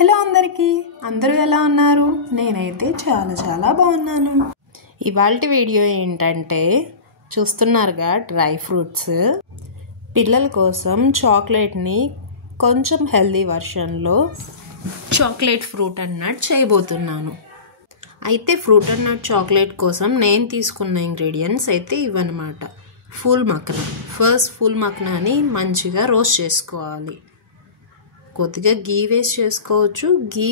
Hello అందరూ ఎలా ఉన్నారు? నేనైతే చాలా బాగున్నాను. ఇవాల్టి వీడియో ఏంటంటే చూస్తున్నారుగా డ్రై ఫ్రూట్స్. పిల్లల కోసం చాక్లెట్ని కొంచెం హెల్దీ వర్షన్లో చాక్లెట్ ఫ్రూట్ అండ్ నట్ చేయబోతున్నాను. అయితే ఫ్రూట్ అండ్ నట్ చాక్లెట్ కోసం నేను తీసుకున్న ఇంగ్రీడియంట్స్ అయితే ఇవన్నమాట. ఫుల్ మక్నా. ఫస్ట్ ఫుల్ మక్నాని మంచిగా రోస్ట్ చేసుకోవాలి. కొద్దిగా గీ వేస్ట్ చేసుకోవచ్చు. గీ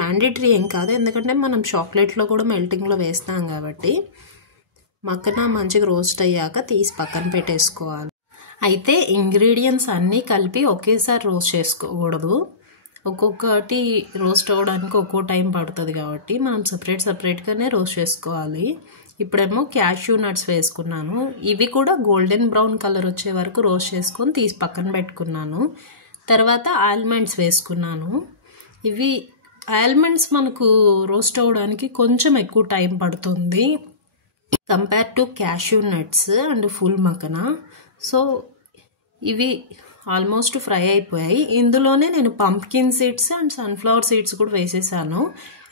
మ్యాండేటరీ ఏం కాదు, ఎందుకంటే మనం చాక్లెట్లో కూడా మెల్టింగ్లో వేస్తాం కాబట్టి. మక్కన మంచిగా రోస్ట్ అయ్యాక తీసి పక్కన పెట్టేసుకోవాలి. అయితే ఇంగ్రీడియంట్స్ అన్నీ కలిపి ఒకేసారి రోస్ట్ చేసుకోకూడదు. ఒక్కొక్కటి రోస్ట్ అవ్వడానికి ఒక్కో టైం పడుతుంది కాబట్టి మనం సపరేట్గానే రోస్ట్ చేసుకోవాలి. ఇప్పుడేమో క్యాష్యూ నట్స్ వేసుకున్నాను. ఇవి కూడా గోల్డెన్ బ్రౌన్ కలర్ వచ్చే వరకు రోస్ట్ చేసుకొని తీసి పక్కన పెట్టుకున్నాను. తర్వాత ఆల్మండ్స్ వేసుకున్నాను. ఇవి ఆల్మండ్స్ మనకు రోస్ట్ అవ్వడానికి కొంచెం ఎక్కువ టైం పడుతుంది compare to cashew nuts and phool makhana. So ఇవి ఆల్మోస్ట్ ఫ్రై అయిపోయాయి. ఇందులోనే నేను pumpkin seeds and sunflower seeds కూడా వేసేసాను,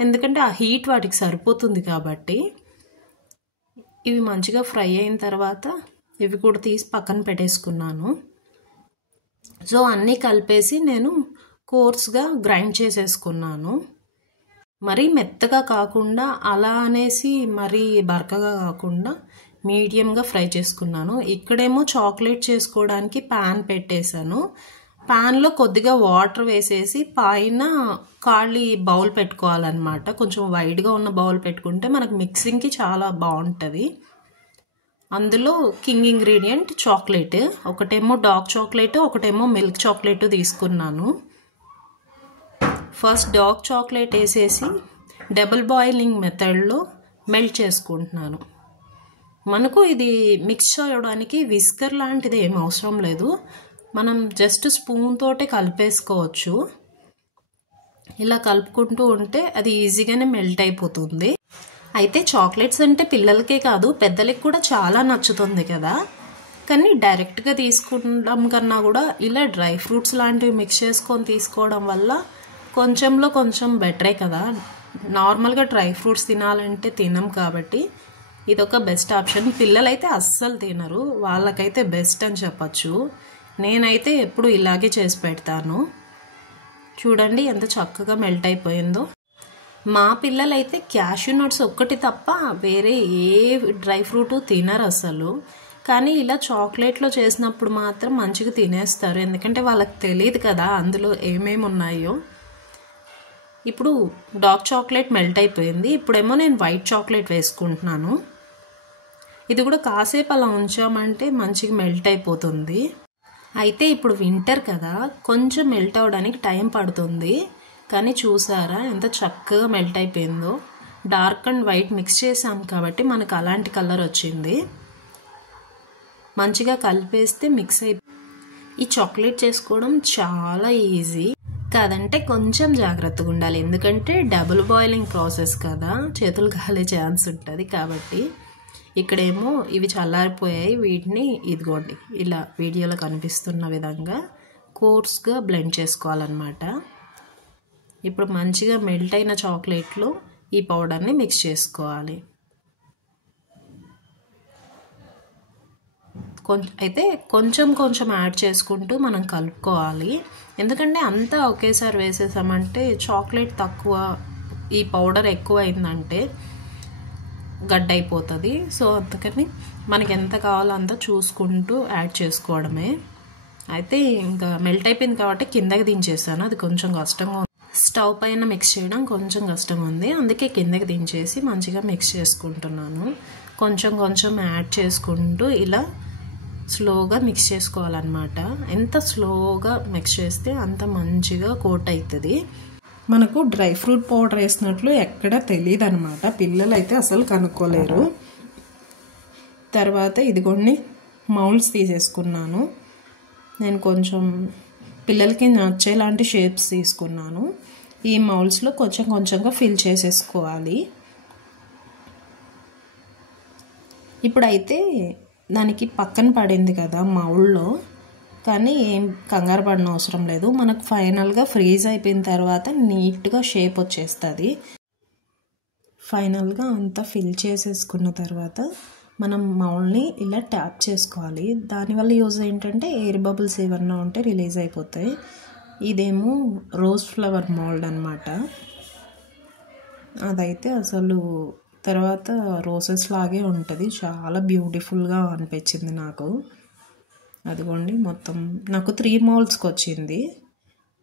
ఎందుకంటే ఆ హీట్ వాటికి సరిపోతుంది కాబట్టి. ఇవి మంచిగా ఫ్రై అయిన తర్వాత ఇవి కూడా తీసి పక్కన పెట్టేసుకున్నాను. సో అన్నీ కలిపేసి నేను కోర్స్గా గ్రైండ్ చేసేసుకున్నాను. మరీ మెత్తగా కాకుండా అలా అనేసి మరీ బరకగా కాకుండా మీడియంగా ఫ్రై చేసుకున్నాను. ఇక్కడేమో చాక్లెట్ చేసుకోవడానికి ప్యాన్ పెట్టేశాను. ప్యాన్లో కొద్దిగా వాటర్ వేసేసి పైన ఖాళీ బౌల్ పెట్టుకోవాలన్నమాట. కొంచెం వైడ్గా ఉన్న బౌల్ పెట్టుకుంటే మనకు మిక్సింగ్కి చాలా బాగుంటుంది. అందులో కింగ్ ఇంగ్రీడియంట్ చాక్లెట్, ఒకటేమో డార్క్ చాక్లెట్, ఒకటేమో మిల్క్ చాక్లెట్ తీసుకున్నాను. ఫస్ట్ డార్క్ చాక్లెట్ వేసేసి డబుల్ బాయిలింగ్ మెథడ్లో మెల్ట్ చేసుకుంటున్నాను. మనకు ఇది మిక్స్ చేయడానికి విస్కర్ లాంటిది ఏం అవసరం లేదు, మనం జస్ట్ స్పూన్ తోటే కలిపేసుకోవచ్చు. ఇలా కలుపుకుంటూ ఉంటే అది ఈజీగానే మెల్ట్ అయిపోతుంది. అయితే చాక్లెట్స్ అంటే పిల్లలకే కాదు పెద్దలకి కూడా చాలా నచ్చుతుంది కదా. కానీ డైరెక్ట్గా తీసుకుంటాం కన్నా కూడా ఇలా డ్రై ఫ్రూట్స్ లాంటివి మిక్స్ చేసుకొని తీసుకోవడం వల్ల కొంచెంలో కొంచెం బెటరే కదా. నార్మల్గా డ్రై ఫ్రూట్స్ తినాలంటే తినం కాబట్టి ఇదొక బెస్ట్ ఆప్షన్. పిల్లలైతే అస్సలు తినరు, వాళ్ళకైతే బెస్ట్ అని చెప్పచ్చు. నేనైతే ఎప్పుడు ఇలాగే చేసి పెడతాను. చూడండి ఎంత చక్కగా మెల్ట్ అయిపోయిందో. మా పిల్లలైతే క్యాష్యూ నట్స్ ఒక్కటి తప్ప వేరే ఏ డ్రై ఫ్రూట్ తినరు అసలు. కానీ ఇలా చాక్లెట్లో చేసినప్పుడు మాత్రం మంచిగా తినేస్తారు, ఎందుకంటే వాళ్ళకి తెలియదు కదా అందులో ఏమేమి ఉన్నాయో. ఇప్పుడు డార్క్ చాక్లెట్ మెల్ట్ అయిపోయింది. ఇప్పుడేమో నేను వైట్ చాక్లెట్ వేసుకుంటున్నాను. ఇది కూడా కాసేపు అలా ఉంచామంటే మంచిగా మెల్ట్ అయిపోతుంది. అయితే ఇప్పుడు వింటర్ కదా, కొంచెం మెల్ట్ అవ్వడానికి టైం పడుతుంది. కానీ చూసారా ఎంత చక్కగా మెల్ట్ అయిపోయిందో. డార్క్ అండ్ వైట్ మిక్స్ చేసాం కాబట్టి మనకు అలాంటి కలర్ వచ్చింది. మంచిగా కలిపేస్తే మిక్స్ ఈ చాక్లెట్ చేసుకోవడం చాలా ఈజీ. కాదంటే కొంచెం జాగ్రత్తగా ఉండాలి, ఎందుకంటే డబుల్ బాయిలింగ్ ప్రాసెస్ కదా, చేతులు కాలే ఛాన్స్ ఉంటుంది కాబట్టి. ఇక్కడేమో ఇవి చల్లారిపోయాయి, వీటిని ఇదిగోండి ఇలా వీడియోలో కనిపిస్తున్న విధంగా కోర్స్గా బ్లెండ్ చేసుకోవాలన్నమాట. ఇప్పుడు మంచిగా మెల్ట్ అయిన చాక్లెట్లో ఈ పౌడర్ని మిక్స్ చేసుకోవాలి. అయితే కొంచెం యాడ్ చేసుకుంటూ మనం కలుపుకోవాలి, ఎందుకంటే అంతా ఒకేసారి వేసేసామంటే చాక్లెట్ తక్కువ, ఈ పౌడర్ ఎక్కువ అయిందంటే గడ్డ అయిపోతుంది. సో అందుకని మనకి ఎంత కావాలో అంత చూసుకుంటూ యాడ్ చేసుకోవడమే. అయితే ఇంకా మెల్ట్ అయిపోయింది కాబట్టి కిందకి దించేసాను. అది కొంచెం కష్టంగా ఉంది, స్టవ్ పైన మిక్స్ చేయడం కొంచెం కష్టంగా ఉంది, అందుకే కిందకి దించేసి మంచిగా మిక్స్ చేసుకుంటున్నాను. కొంచెం యాడ్ చేసుకుంటూ ఇలా స్లోగా మిక్స్ చేసుకోవాలన్నమాట. ఎంత స్లోగా మిక్స్ చేస్తే అంత మంచిగా కోట్ అవుతుంది. మనకు డ్రై ఫ్రూట్ పౌడర్ వేసినట్లు ఎక్కడ తెలియదు అనమాట, పిల్లలు అయితే అసలు కనుక్కోలేరు. తర్వాత ఇదిగోండి మౌల్డ్స్ తీసేసుకున్నాను. నేను కొంచెం పిల్లలకి నచ్చేలాంటి షేప్స్ తీసుకున్నాను. ఈ మౌల్డ్స్లో కొంచెంగా ఫిల్ చేసేసుకోవాలి. ఇప్పుడైతే దానికి పక్కన పడింది కదా మౌల్డ్లో, కానీ ఏం కంగారు పడిన అవసరం లేదు. మనకు ఫైనల్గా ఫ్రీజ్ అయిపోయిన తర్వాత నీట్గా షేప్ వచ్చేస్తుంది. ఫైనల్గా అంతా ఫిల్ చేసేసుకున్న తర్వాత మనం మౌల్డ్ని ఇలా ట్యాప్ చేసుకోవాలి. దానివల్ల యూజ్ ఏంటంటే ఎయిర్ బబుల్స్ ఏమన్నా ఉంటే రిలీజ్ అయిపోతాయి. ఇదేమో రోజ్ ఫ్లవర్ మౌల్డ్ అనమాట. అదైతే అసలు తర్వాత రోసెస్ లాగే ఉంటుంది. చాలా బ్యూటిఫుల్గా అనిపించింది నాకు. అదిగోండి మొత్తం నాకు 3 మౌల్డ్స్కి వచ్చింది.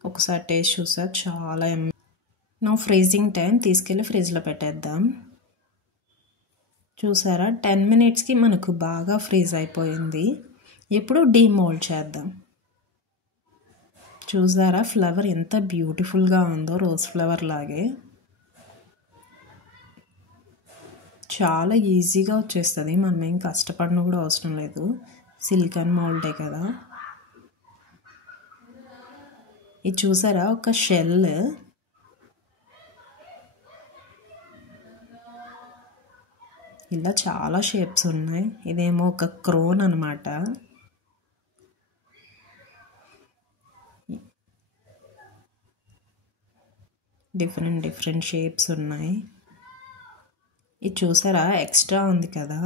ఒకసారి టేస్ట్ చూసా, చాలా నా ఫ్రీజింగ్ టైం తీసుకెళ్ళి ఫ్రిడ్జ్లో పెట్టేద్దాం. చూసారా 10 మినిట్స్కి మనకు బాగా ఫ్రీజ్ అయిపోయింది. ఇప్పుడు డీమోల్డ్ చేద్దాం. చూసారా ఫ్లవర్ ఎంత బ్యూటిఫుల్గా ఉందో, రోజ్ ఫ్లవర్ లాగే. చాలా ఈజీగా వచ్చేస్తుంది, మనం ఏం కష్టపడను కూడా అవసరం లేదు. సిలికాన్ మౌల్డే కదా. ఇది చూసారా ఒక షెల్, ఇలా చాలా షేప్స్ ఉన్నాయి. ఇదేమో ఒక క్రోన్ అనమాట. డిఫరెంట్ షేప్స్ ఉన్నాయి. ఇది చూసారా ఎక్స్ట్రా ఉంది కదా,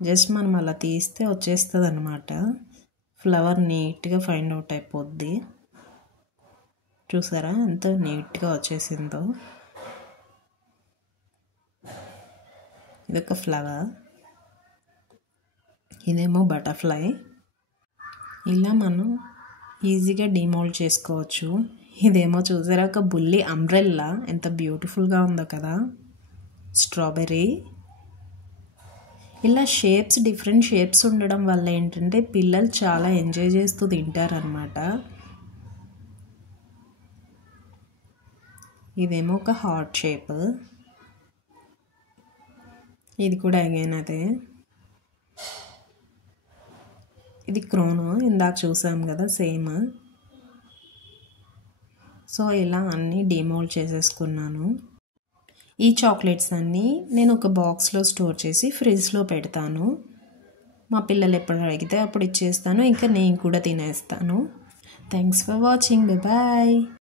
జస్ట్ మనం అలా తీస్తే వచ్చేస్తుంది అనమాట. ఫ్లవర్ నీట్గా ఫైండ్ అవుట్ అయిపోద్ది. చూసారా ఎంత నీట్గా వచ్చేసిందో. ఇదొక ఫ్లవర్, ఇదేమో బటర్ఫ్లై. ఇలా మనం ఈజీగా డిమోల్డ్ చేసుకోవచ్చు. ఇదేమో చూసారా ఒక బుల్లి అంబ్రెల్లా, ఎంత బ్యూటిఫుల్గా ఉందో కదా. స్ట్రాబెర్రీ. ఇలా షేప్స్, డిఫరెంట్ షేప్స్ ఉండడం వల్ల ఏంటంటే పిల్లలు చాలా ఎంజాయ్ చేస్తూ తింటారనమాట. ఇదేమో ఒక హార్ట్ షేప్, ఇది కూడా అగైన్ అదే. ఇది క్రోను, ఇందాక చూసాం కదా సేమ్. సో ఇలా అన్నీ డిమోల్డ్ చేసేసుకున్నాను. ఈ చాక్లెట్స్ అన్నీ నేను ఒక బాక్స్లో స్టోర్ చేసి ఫ్రిడ్జ్లో పెడతాను. మా పిల్లలు ఎప్పుడు అడిగితే అప్పుడు ఇచ్చేస్తాను, ఇంకా నేను కూడా తినేస్తాను. Thanks for watching. బాయ్.